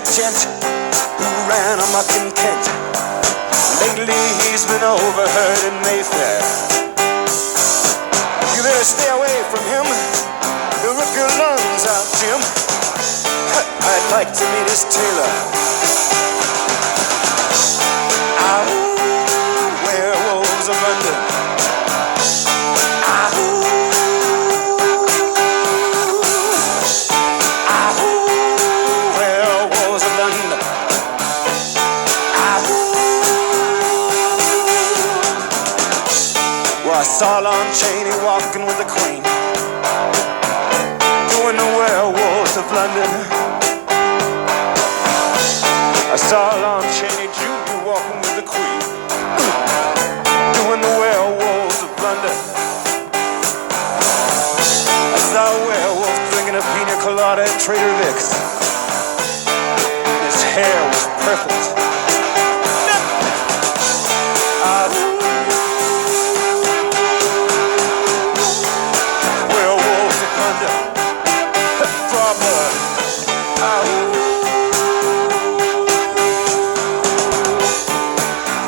a gent who ran amok in Kent. Lately he's been overheard in Mayfair. You better stay away from him. He'll rip your lungs out, Jim. I'd like to meet his tailor. Ah, werewolves of London. Ah, werewolves of London. Ah, well, I saw Lon Chaney walking with the Queen, doing the werewolves of London. I saw Lon Chaney Jr. walking with the Queen, doing the werewolves of London. I saw a werewolf drinking a pina colada at Trader Vic's. His hair was perfect. Werewolves of London. Draw blood.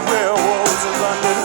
Werewolves of London.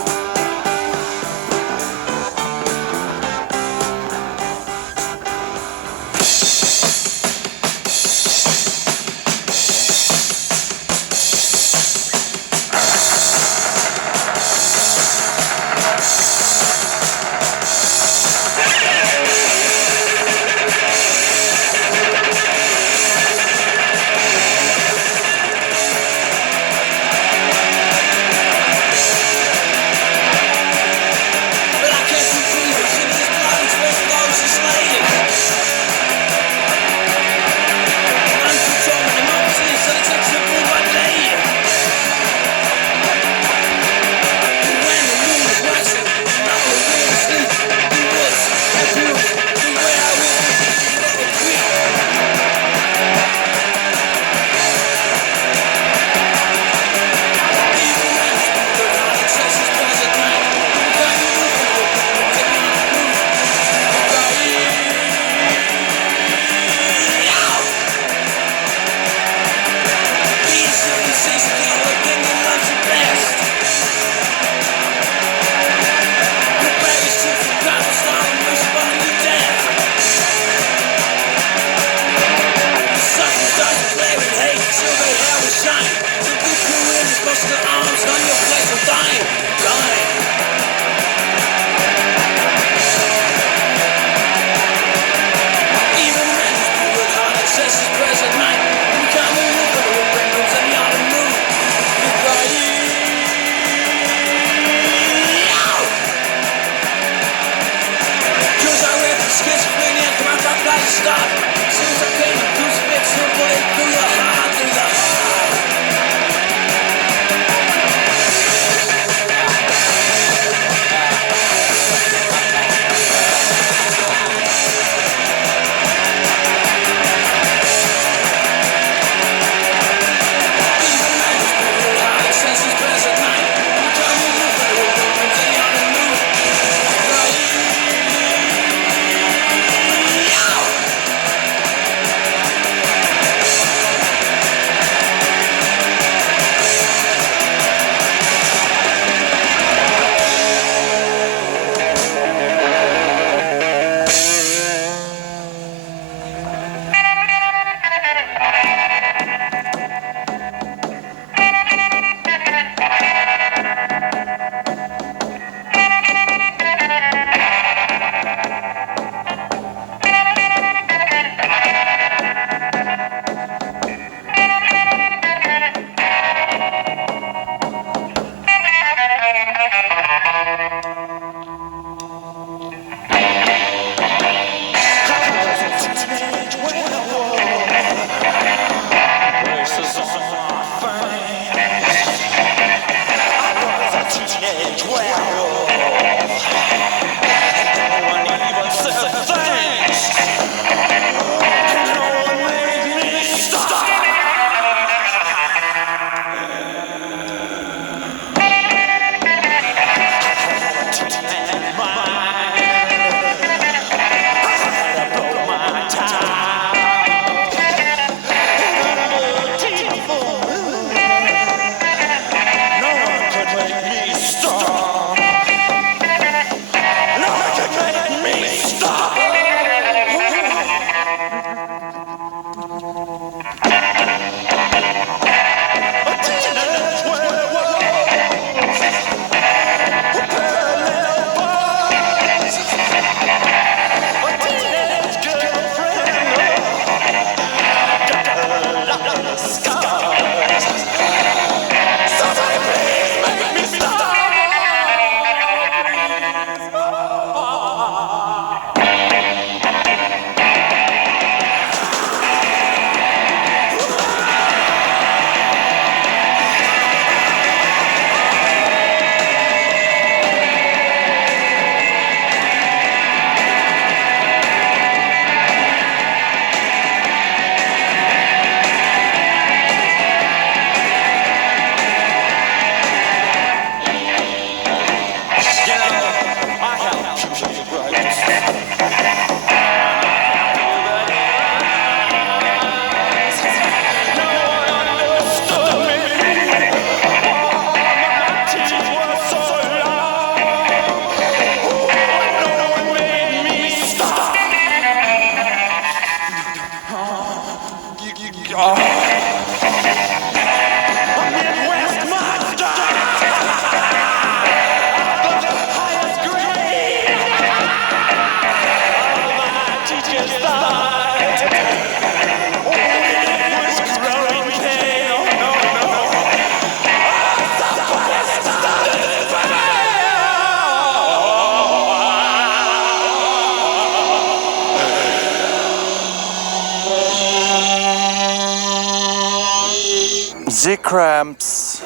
The Cramps,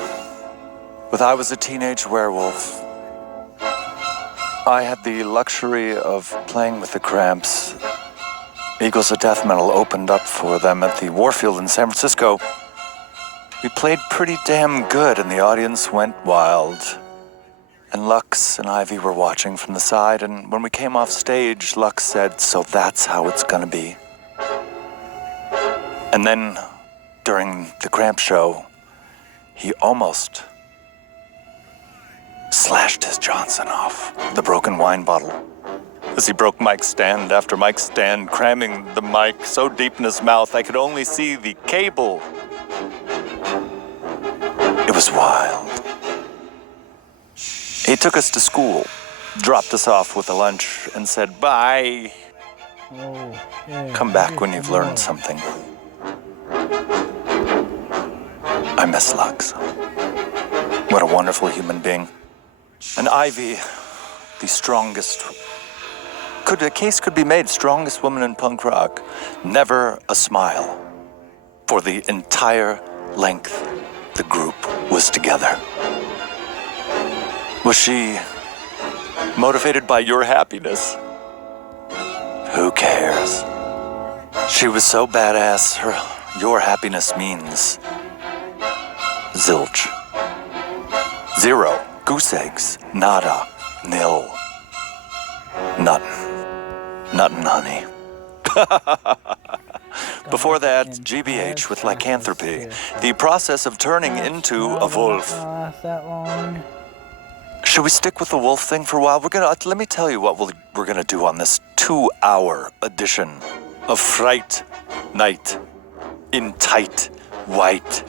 with I Was a Teenage Werewolf. I had the luxury of playing with the Cramps. Eagles of Death Metal opened up for them at the Warfield in San Francisco. We played pretty damn good and the audience went wild. And Lux and Ivy were watching from the side, and when we came off stage, Lux said, "So that's how it's gonna be." And then, during the Cramp show, he almost slashed his Johnson off the broken wine bottle as he broke Mike's stand after Mike's stand, cramming the mic so deep in his mouth I could only see the cable. It was wild. He took us to school, dropped us off with a lunch, and said, "Bye. Come back when you've learned something." I miss Lux. What a wonderful human being. And Ivy, the strongest, a case could be made, strongest woman in punk rock. Never a smile. For the entire length the group was together. Was she motivated by your happiness? Who cares? She was so badass, your happiness means zilch. Zero. Goose eggs. Nada. Nil. Nothing, honey. Before that, GBH with lycanthropy. The process of turning into a wolf. Should we stick with the wolf thing for a while? Let me tell you what we're gonna do on this 2-hour edition of Fright Night in Tight White.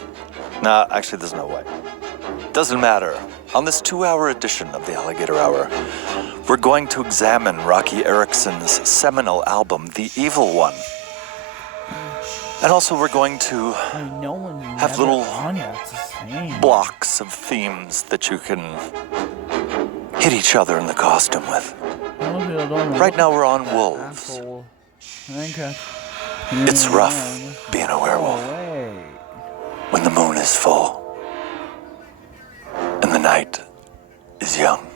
Nah, actually there's no white. Doesn't matter. On this 2-hour edition of the Alligator Hour, we're going to examine Rocky Erickson's seminal album, The Evil One. And also we're going to have little blocks of themes that you can hit each other in the costume with. Right now we're on wolves. It's rough being a werewolf when the moon is full and the night is young.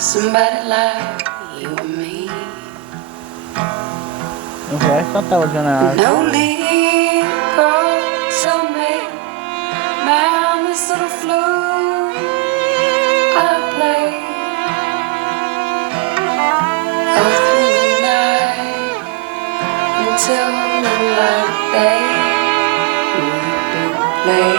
somebody like you and me. Okay, I thought that was gonna. No liquor, so make man this little flute I play. Go through the night until moonlight day. We do play.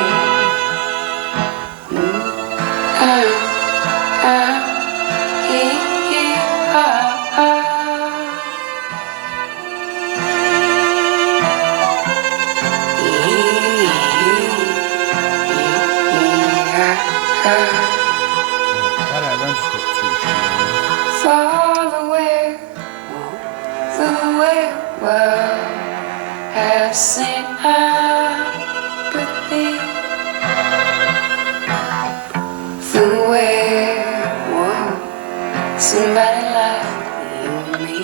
Whatever, I'm just getting too shitty. For the world have seen apathy. For the world, somebody like you and me.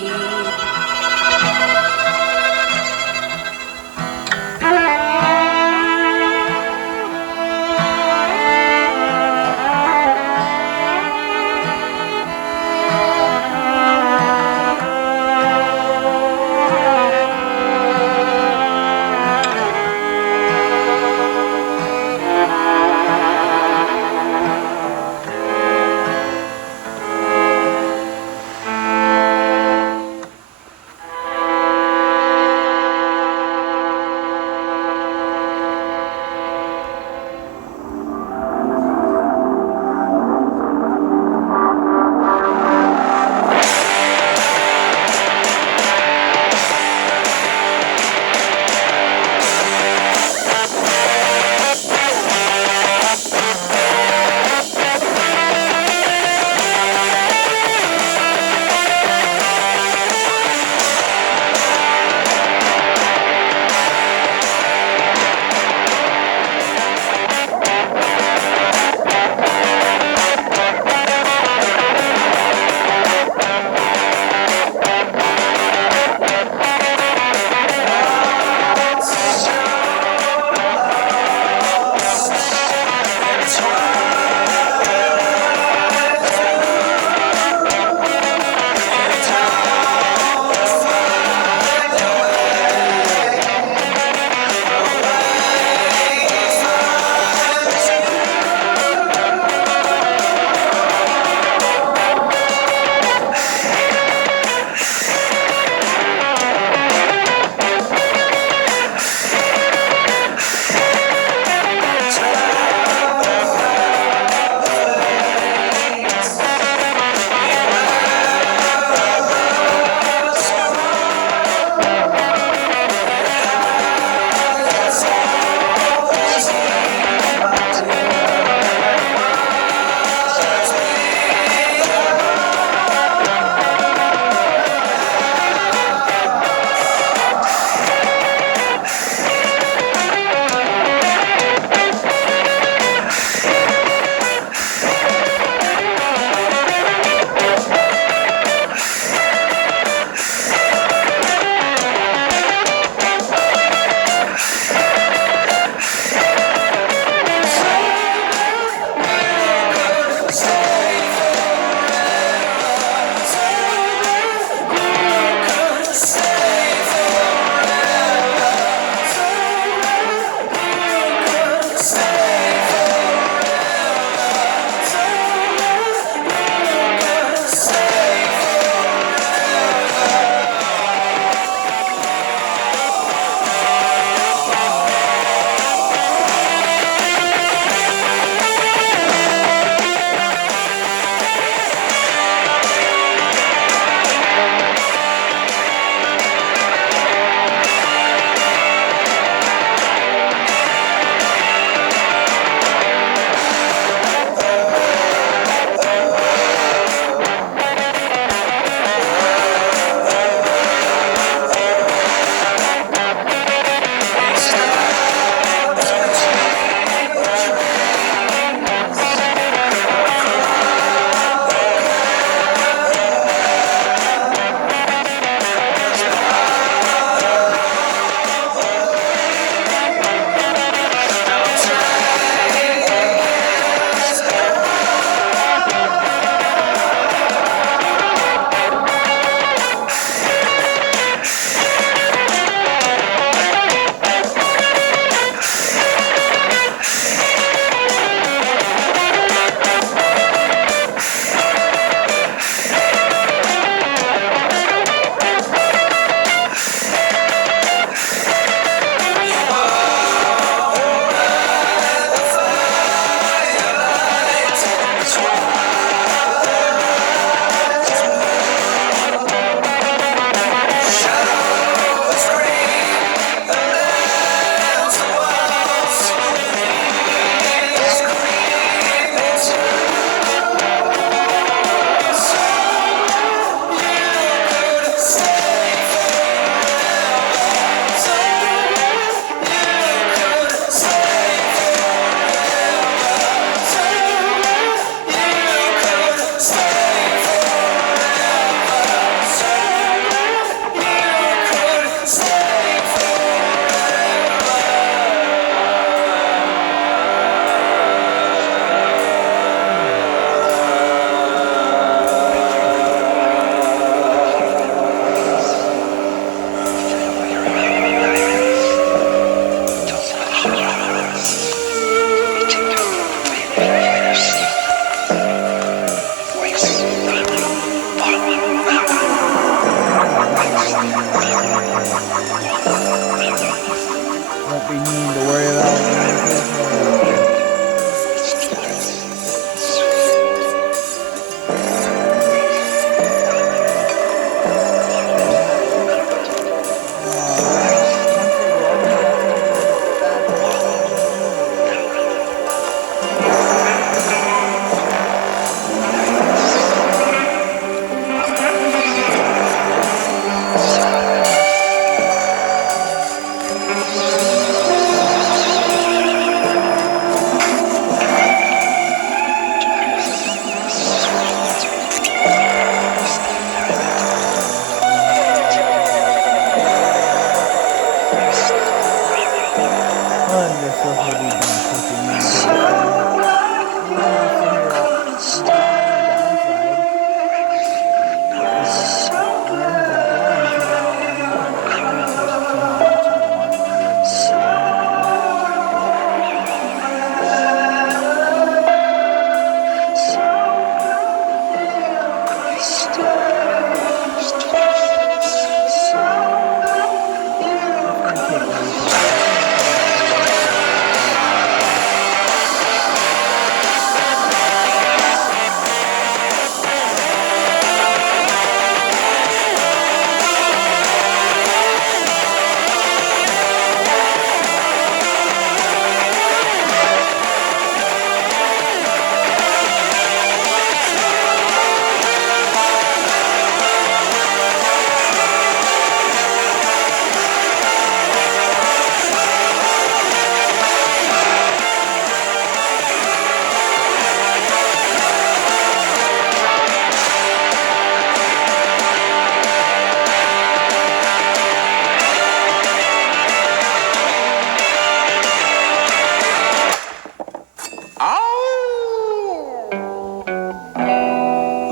Won't be needing to worry about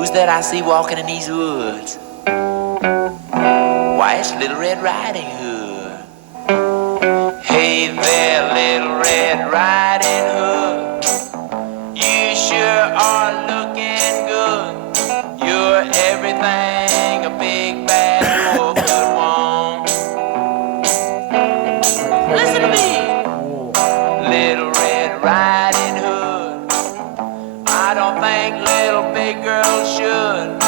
Who's that I see walking in these woods? Why, it's Little Red Riding Hood. Hey there, Little Red Riding Hood. You sure are looking good. You're everything a big bad wolf could want. Listen to me, Little Red Riding Hood. I don't think little big girls should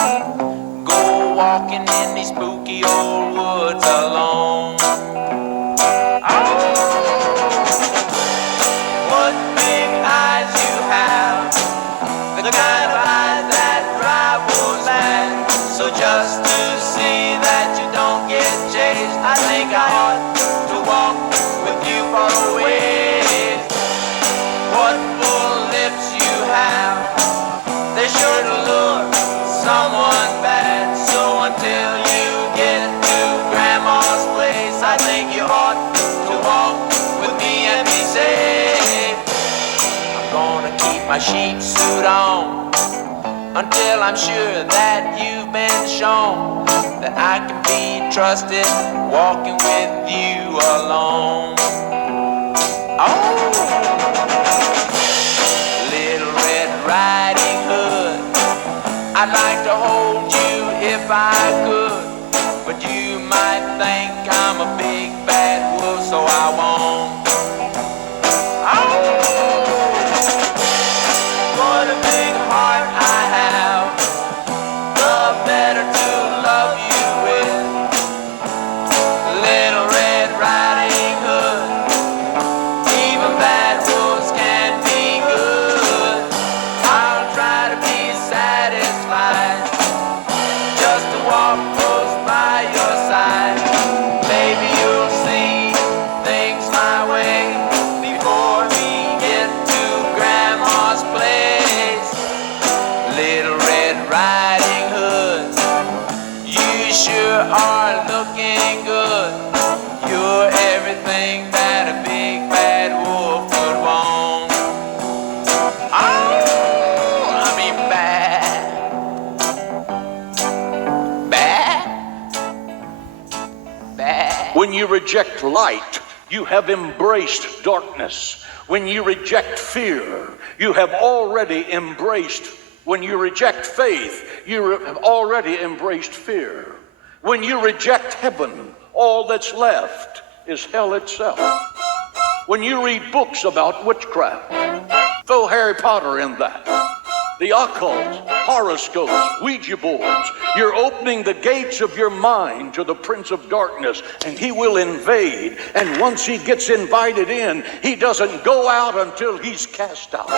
go walking in these spooky old woods alone. Oh, what big eyes you have, the kind of eyes that drive wolves mad. So just to see that you don't get chased, I think I ought to walk with you for a ways. What full lips you have, they sure to lure someone bad. So until you get to Grandma's place, I think you ought to walk with me and be safe. I'm gonna keep my sheep suit on until I'm sure that you've been shown that I can be trusted walking with you alone. Oh, Little Red Riding Hood, I'd like to hold you if I could, but you might think I'm a big bad wolf, so I won't. Oh, what a big heart I have, the better to love you with. Little Red Riding Hood, even bad wolves can be good. I'll try to be satisfied just to walk close by your side. Maybe you'll see things When you reject light, you have embraced darkness. When you reject fear, you have already embraced. When you reject faith, you have already embraced fear. When you reject heaven, all that's left is hell itself. When you read books about witchcraft, throw Harry Potter in that. The occult, horoscopes, Ouija boards, you're opening the gates of your mind to the Prince of Darkness, and he will invade. And once he gets invited in, he doesn't go out until he's cast out.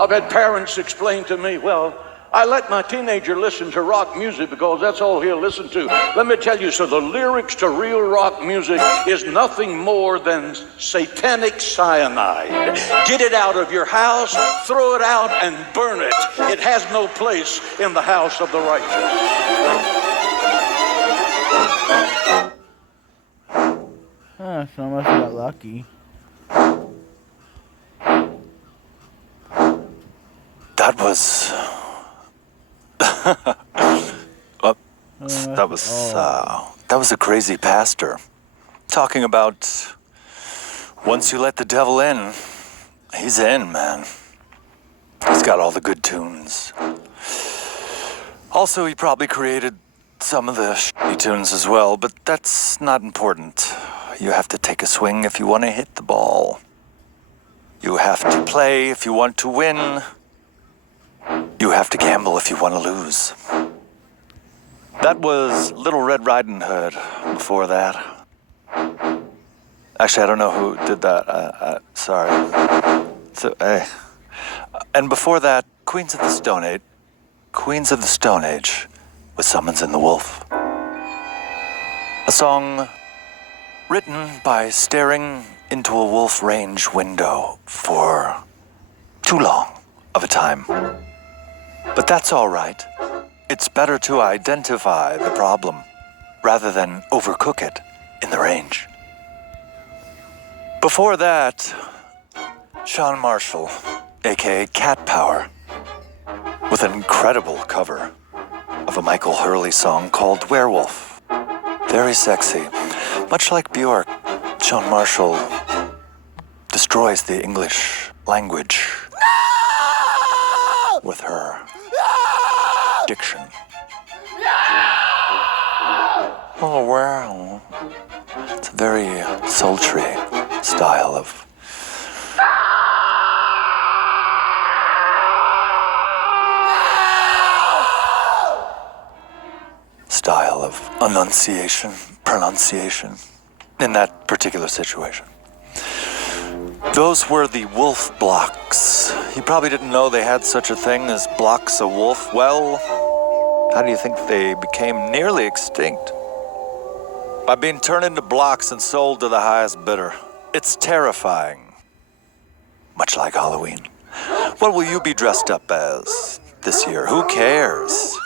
I've had parents explain to me, well, I let my teenager listen to rock music because that's all he'll listen to. Let me tell you, so the lyrics to real rock music is nothing more than satanic cyanide. Get it out of your house, throw it out, and burn it. It has no place in the house of the righteous. So I must have got lucky. That was... that was a crazy pastor talking about once you let the devil in, he's in, man. He's got all the good tunes. Also, he probably created some of the shitty tunes as well, but that's not important. You have to take a swing if you want to hit the ball. You have to play if you want to win. You have to gamble if you want to lose. That was Little Red Riding Hood before that. Actually, I don't know who did that. Sorry. So, hey. And before that, Queens of the Stone Age. Queens of the Stone Age with Summons in the Wolf. A song written by staring into a wolf range window for too long of a time. But that's all right. It's better to identify the problem rather than overcook it in the range. Before that, Sean Marshall, aka Cat Power, with an incredible cover of a Michael Hurley song called Werewolf. Very sexy. Much like Bjork, Sean Marshall destroys the English language with her diction. Oh, wow. It's a very sultry style of pronunciation in that particular situation. Those were the wolf blocks. You probably didn't know they had such a thing as blocks of wolf. Well, how do you think they became nearly extinct? By being turned into blocks and sold to the highest bidder. It's terrifying. Much like Halloween. What will you be dressed up as this year? Who cares?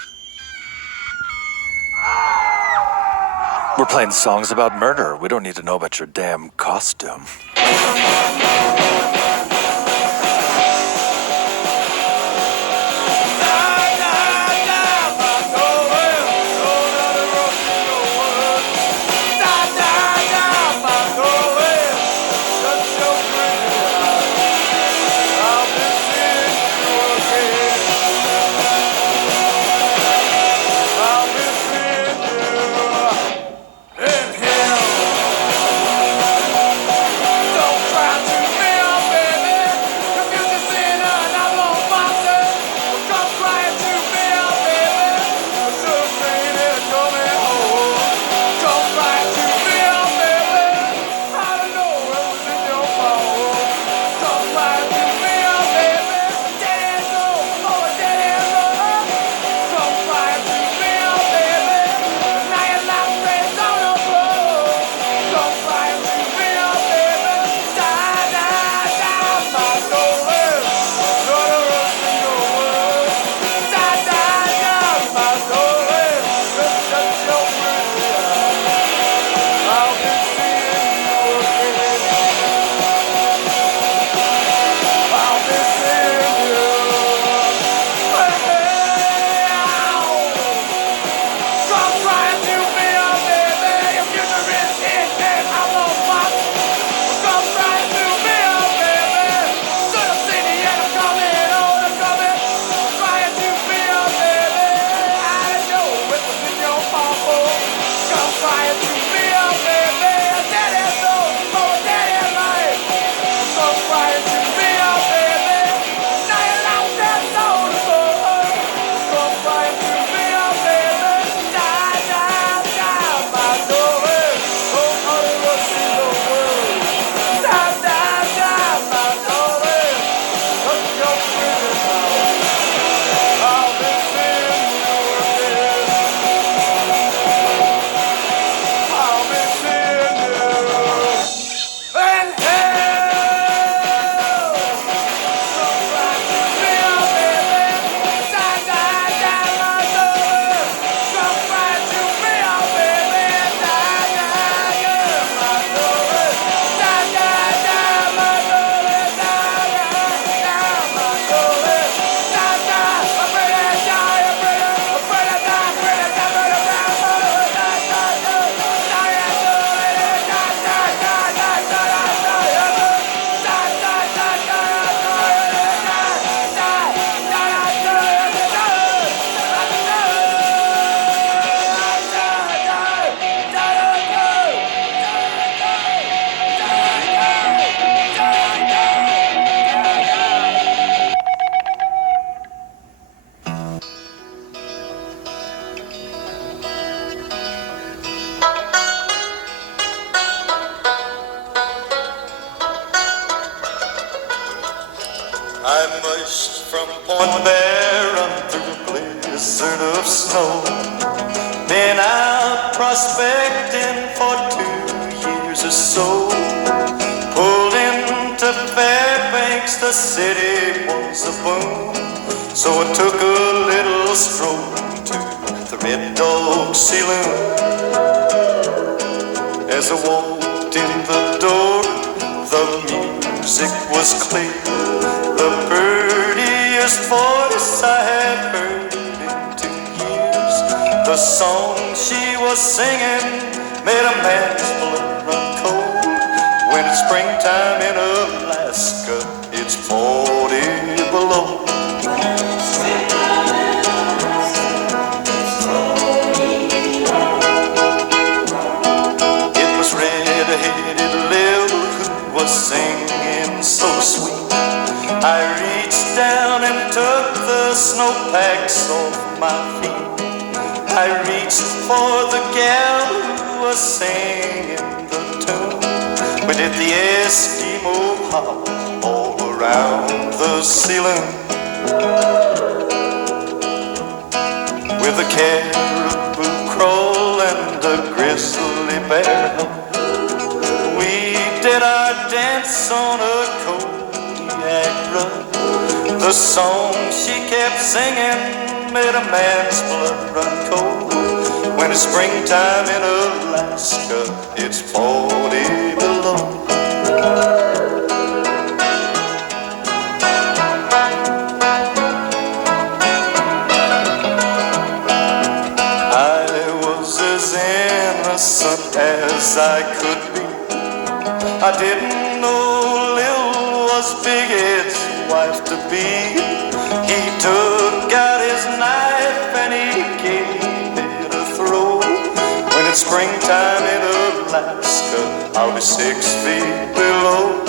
We're playing songs about murder. We don't need to know about your damn costume. Don't try to West from Point Barren through the blizzard of snow. Been out prospecting for 2 years or so. Pulled into Fairbanks, the city was a boom. So I took a little stroll to the Red Dog Saloon. As I walked in the door, the music was clear. The prettiest voice I had heard in 2 years. The song she was singing made a man's blood run cold. When it's springtime in Alaska, it's 40 below. It was red-headed Lil who was singing so sweet. I reached down and took the snowpacks off my feet. I reached for the gal who was singing the tune. We did the Eskimo hop all around the ceiling. With a caribou crawl and a grizzly bear, we did our dance on a Kodiak run. The song she kept singing made a man's blood run cold. When it's springtime in Alaska, it's 40 below. I was as innocent as I could be. I didn't know Lil was Big Ed's wife to be. He took out his knife and he gave it a throw. When it's springtime in Alaska, I'll be 6 feet below.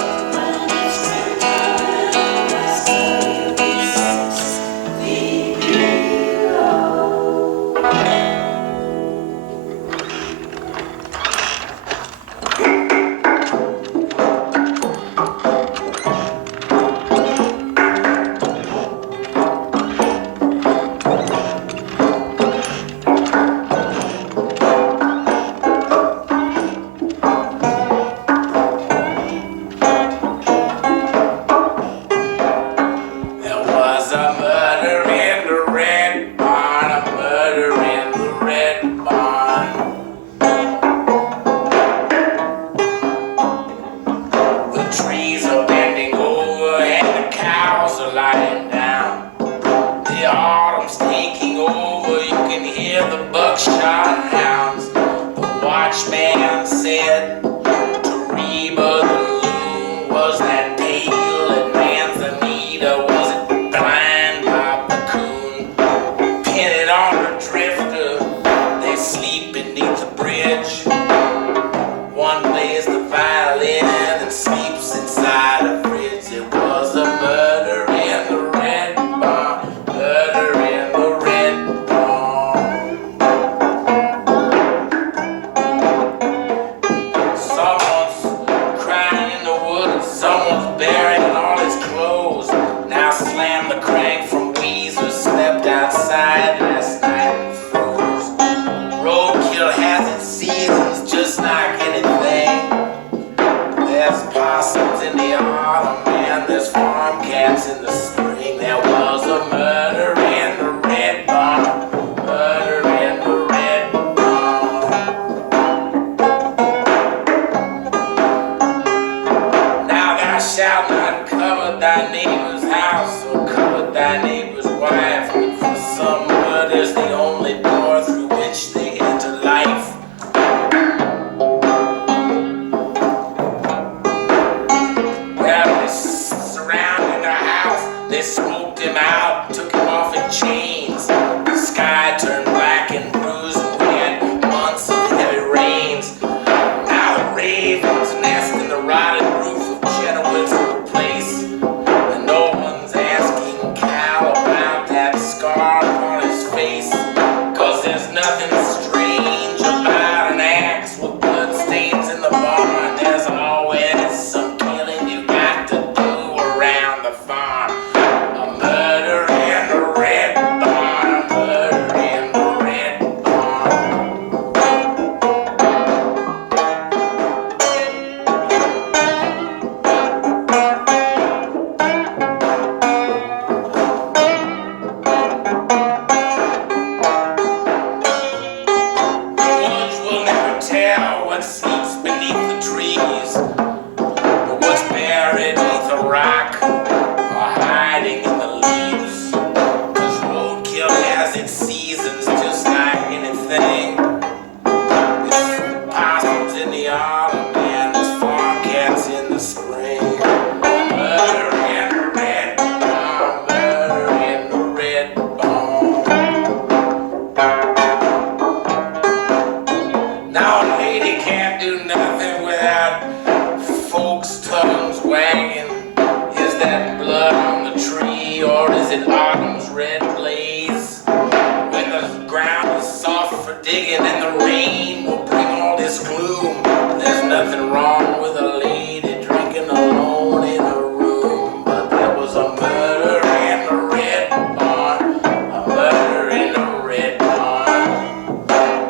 in autumn's red blaze. When the ground is soft for digging and the rain will bring all this gloom. There's nothing wrong with a lady drinking alone in a room. But there was a murder in the red barn. A murder in the red barn. There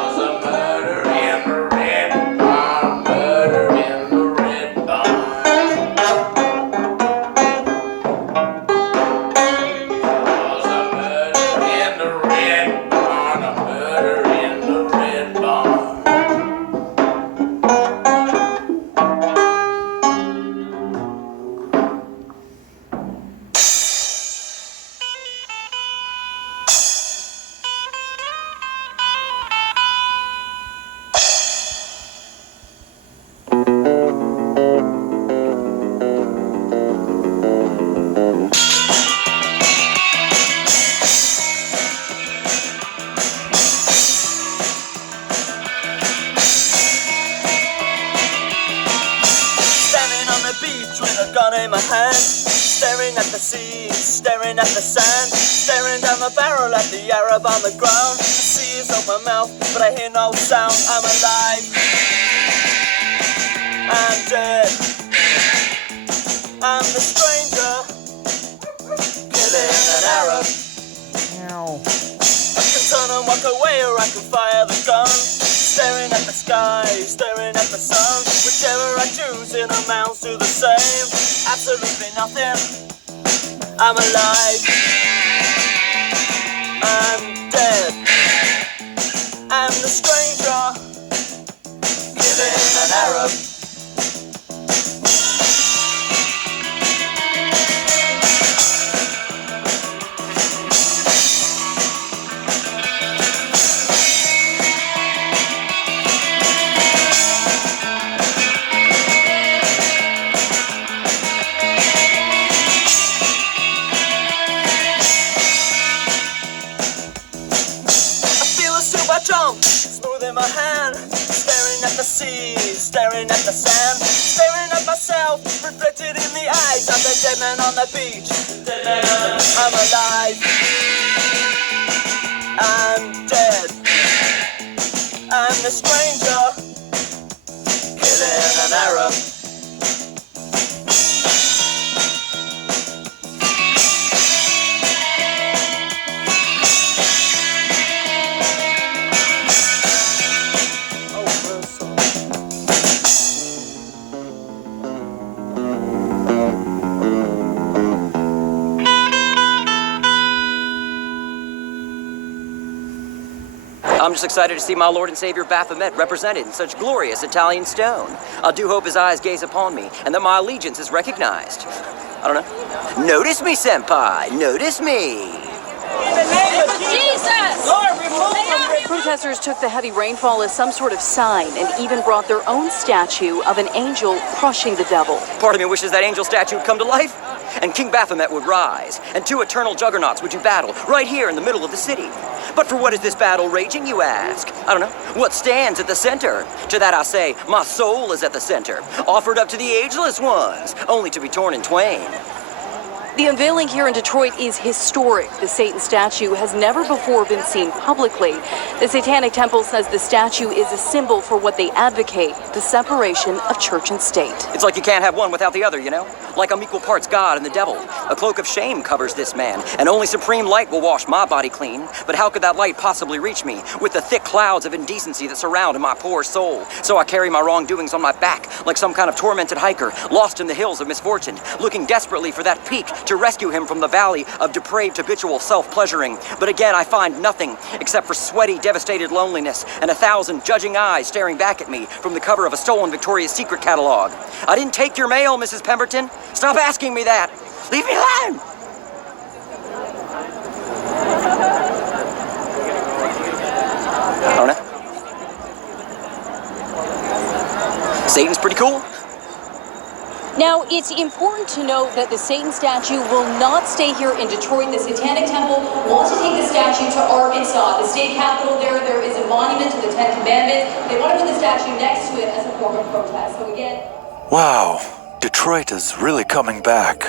was a murder in the red barn. Murder in the red barn. There was a murder in the red barn. A murder in the red barn. Standing on the beach with a gun in my hand, staring at the sea, staring at the sand, staring down the barrel at the Arab on the ground. The sea is open mouth, but I hear no sound. I'm alive. I'm dead. I'm the stranger, killing an Arab. Ow. I can turn and walk away or I can fire the gun. Staring at the sky, staring at the sun. Whichever I choose, it amounts to the same. Absolutely nothing. I'm alive. I'm dead. I'm the stranger, killing an Arab. Jump, smooth in my hand, staring at the sea, staring at the sand, staring at myself, reflected in the eyes of the dead man on the beach. I'm alive. I'm dead. I'm the stranger, killing an Arab. I'm just excited to see my Lord and Savior Baphomet represented in such glorious Italian stone. I do hope his eyes gaze upon me and that my allegiance is recognized. I don't know. Notice me, senpai. Notice me. Protesters took the heavy rainfall as some sort of sign and even brought their own statue of an angel crushing the devil. Part of me wishes that angel statue would come to life, and King Baphomet would rise, and two eternal juggernauts would do battle right here in the middle of the city. But for what is this battle raging, you ask? I don't know. What stands at the center? To that I say, my soul is at the center, offered up to the ageless ones, only to be torn in twain. The unveiling here in Detroit is historic. The Satan statue has never before been seen publicly. The Satanic Temple says the statue is a symbol for what they advocate, the separation of church and state. It's like you can't have one without the other, you know? Like I'm equal parts God and the devil. A cloak of shame covers this man, and only supreme light will wash my body clean. But how could that light possibly reach me with the thick clouds of indecency that surround my poor soul? So I carry my wrongdoings on my back like some kind of tormented hiker, lost in the hills of misfortune, looking desperately for that peak to rescue him from the valley of depraved habitual self-pleasuring. But again, I find nothing except for sweaty, devastated loneliness and 1,000 judging eyes staring back at me from the cover of a stolen Victoria's Secret catalog. I didn't take your mail, Mrs. Pemberton. Stop asking me that. Leave me alone. I don't know. Satan's pretty cool. Now, it's important to note that the Satan statue will not stay here in Detroit. The Satanic Temple wants to take the statue to Arkansas, the state capital there. There is a monument to the Ten Commandments. They want to put the statue next to it as a form of protest. So again... Wow. Detroit is really coming back.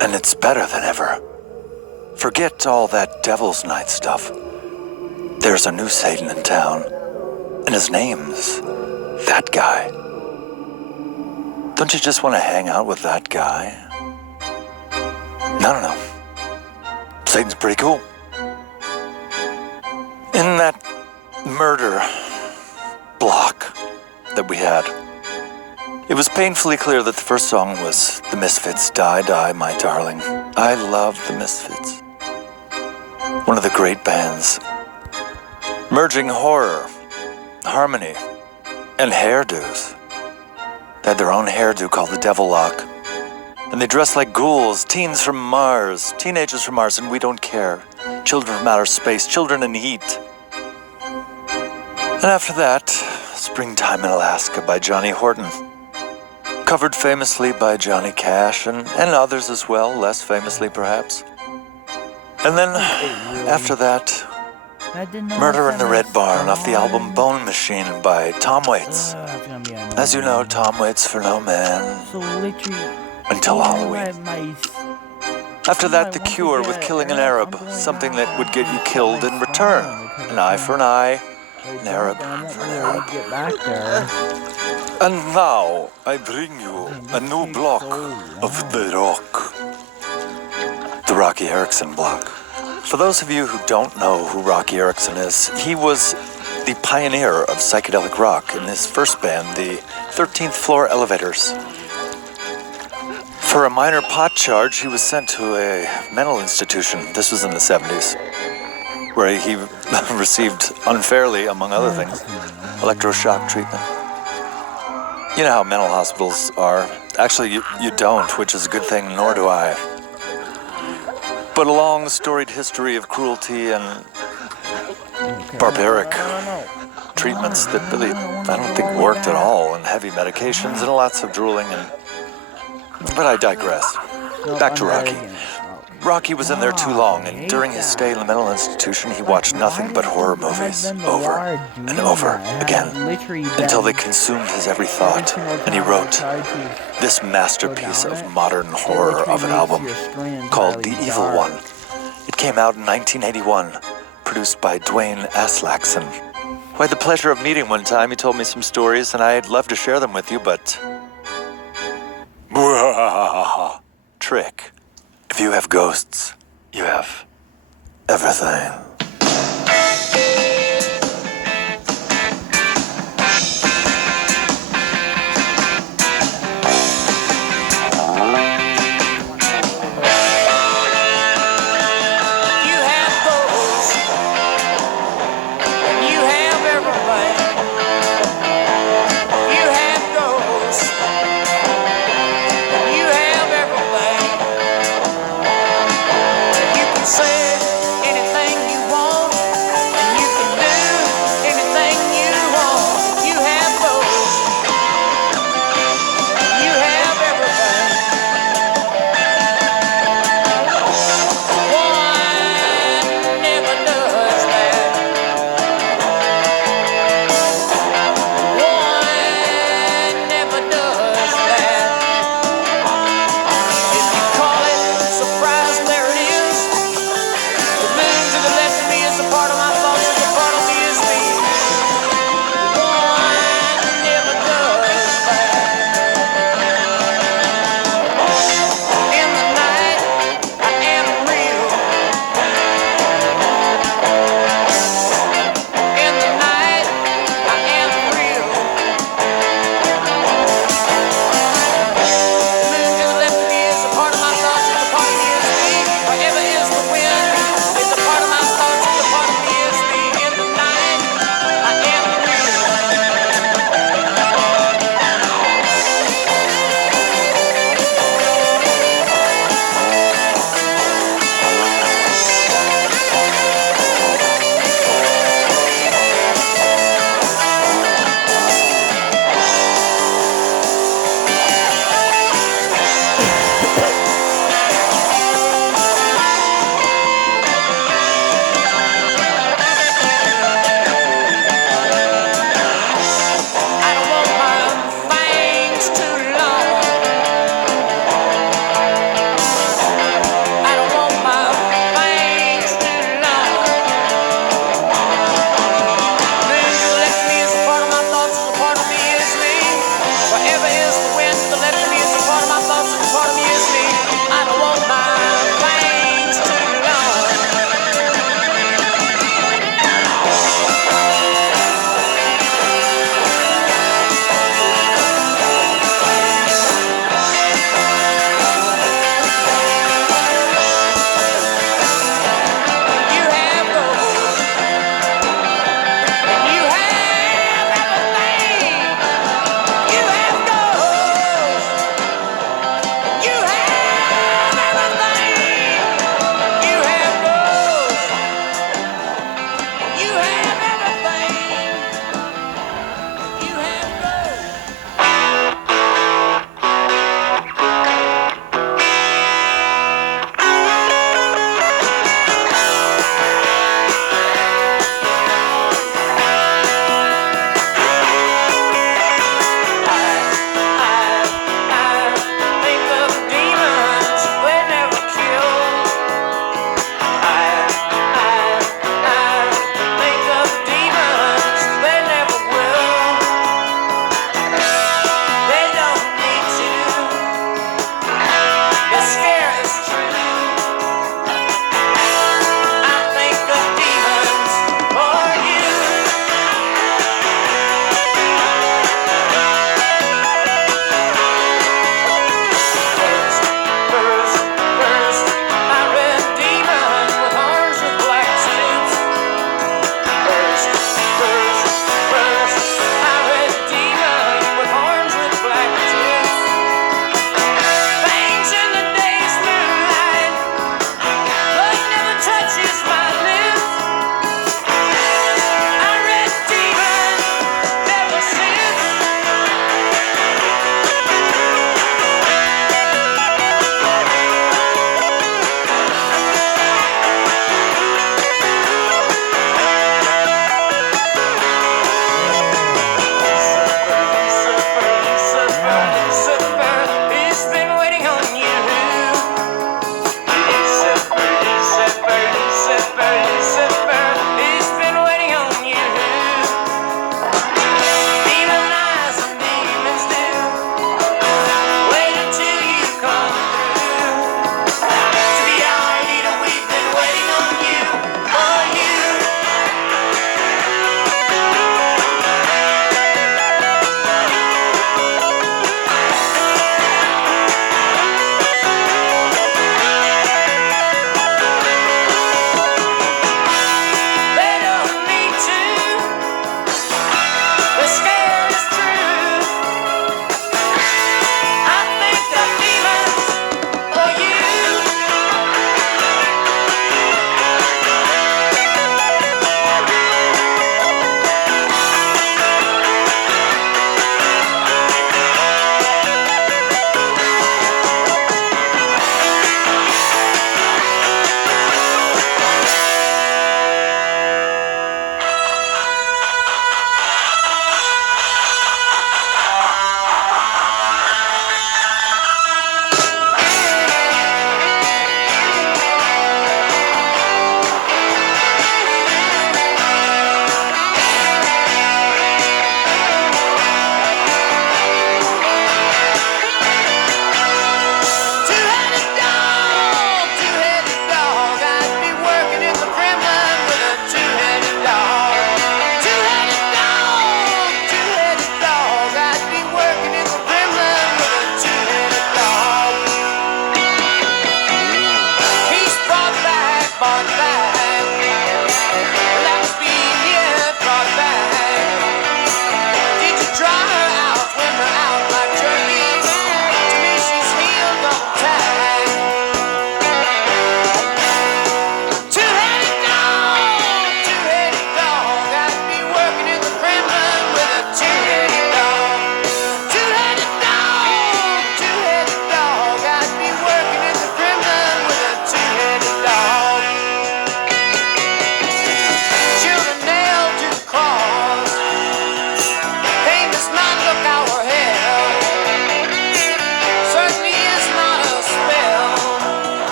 And it's better than ever. Forget all that Devil's Night stuff. There's a new Satan in town. And his name's that guy. Don't you just want to hang out with that guy? No. Satan's pretty cool. In that murder block that we had, it was painfully clear that the first song was The Misfits' Die, Die, My Darling. I love The Misfits. One of the great bands. Merging horror, harmony, and hairdos. They had their own hairdo called the Devil Lock. And they dressed like ghouls, teens from Mars, teenagers from Mars, and we don't care. Children from outer space, children in heat. And after that, Springtime in Alaska by Johnny Horton. Covered famously by Johnny Cash and others as well, less famously perhaps. And then, after that, Murder in the Red Barn off the album Bone Machine by Tom Waits. As you know, Tom waits for no man until Halloween. After that, The Cure with Killing an Arab, something that would get you killed in return. An eye for an eye, an Arab for an Arab. And now, I bring you a new block of The Rock. The Rocky Erickson block. For those of you who don't know who Rocky Erickson is, he was the pioneer of psychedelic rock in his first band, the 13th Floor Elevators. For a minor pot charge, he was sent to a mental institution. This was in the 70s, where he received unfairly, among other things, electroshock treatment. You know how mental hospitals are. Actually, you don't, which is a good thing, nor do I. But a long, storied history of cruelty and barbaric treatments that really, I don't think, worked at all, and heavy medications and lots of drooling. But I digress. Back to Rocky. Rocky was in there too long, and during his stay in the mental institution, he watched nothing but horror movies over and over again until they consumed his every thought, and he wrote this masterpiece of modern horror of an album called The Evil One. It came out in 1981, produced by Dwayne Aslaxon, who I had the pleasure of meeting one time. He told me some stories, and I'd love to share them with you, but... trick. If you have ghosts, you have everything. Say anything you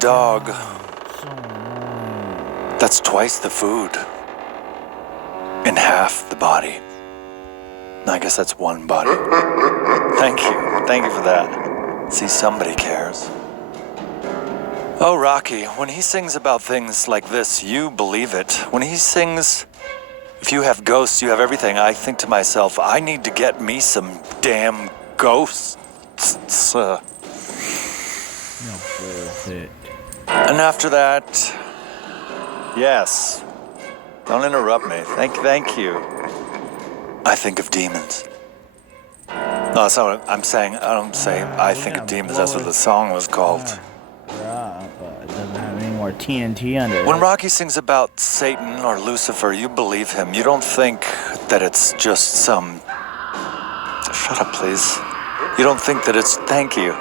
dog. So annoying. That's twice the food. In half the body. I guess that's one body. Thank you. Thank you for that. See, somebody cares. Oh, Rocky, when he sings about things like this, you believe it. When he sings, if you have ghosts, you have everything, I think to myself, I need to get me some damn ghosts. No bullshit. And after that, yes. Don't interrupt me. Thank you. I think of demons. No, that's not what I'm saying. I don't say I think of demons. That's what the song was called. Yeah, but it doesn't have any more TNT under it. When Rocky sings about Satan or Lucifer, you believe him. You don't think that it's just some... Shut up, please. You don't think that it's... Thank you.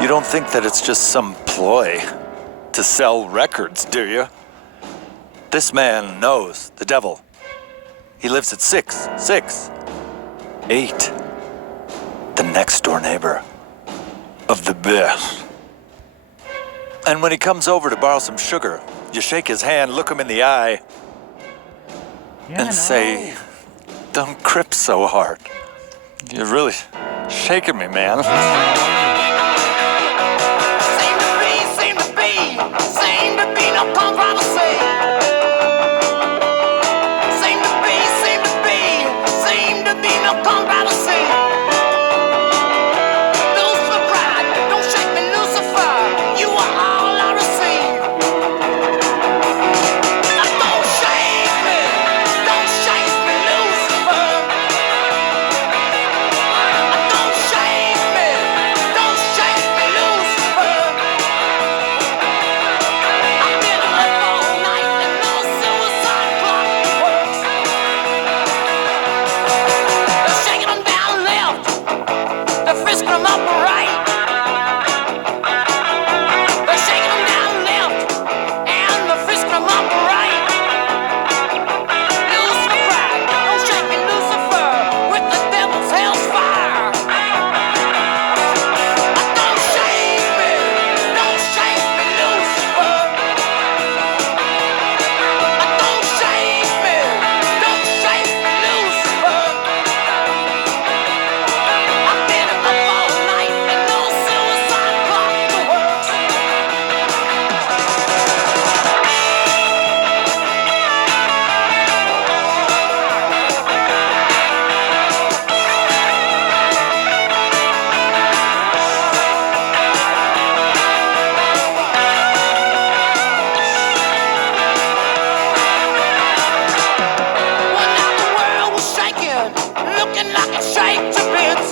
You don't think that it's just some ploy to sell records, do you? This man knows the devil. He lives at 6'8". The next door neighbor of the best. And when he comes over to borrow some sugar, you shake his hand, look him in the eye, and say, don't grip so hard. You're really shaking me, man. Seem to be no controversy. Seem to be no controversy. Lucifer cried, don't shake me, Lucifer. You are all I receive. Don't shake me, Lucifer. Don't shake me, Lucifer. I've been up all night and no suicide clock works. They're shaking them down left, they're frisking them up right. They're shaking them down left and they're frisking them up right. Lucifer cried, don't shake me, Lucifer, with the devil's hell's fire. Don't shake me, Lucifer. Don't shake me, Lucifer. I've been up all night and no suicide clock works. Well, now the world was shaking, looking like it shaked to bits.